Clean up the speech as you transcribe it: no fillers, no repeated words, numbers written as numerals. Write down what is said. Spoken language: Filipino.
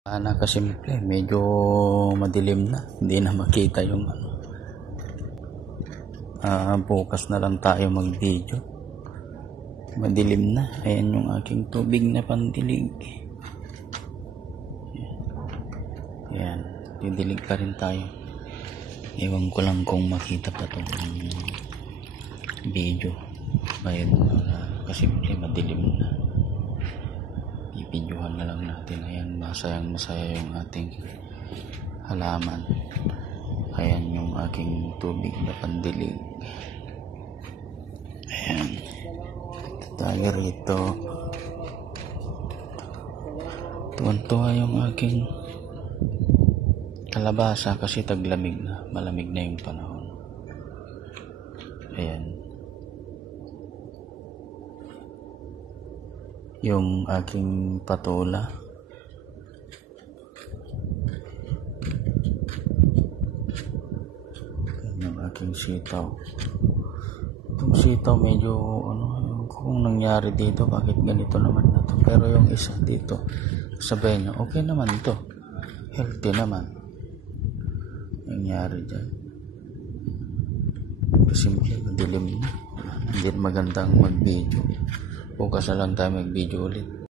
Kasimple, medyo madilim na, hindi na makita yung bukas na lang tayo mag video, madilim na. Ayan yung aking tubig na pandilig. Ayan, didilig pa rin tayo. Ewan ko lang kung makita pa itong video. Ayan, kasimple, madilim na. Ibidyohan na lang natin. Ayan, masaya yung ating halaman. Ayan yung aking tubig na pandilig. Ayan, tayo rito. Tuwan-tuwa yung aking kalabasa kasi taglamig na, malamig na yung panahon. Ayan, yung aking patola. Yung aking sitaw. Itong sitaw medyo kung nangyari dito, bakit ganito naman na to. Pero yung isa dito, sabihin nyo, okay naman to, healthy naman. Nangyari dyan simple, madilim na, hindi magandang mag video. Bukas na lang tayo mag video ulit.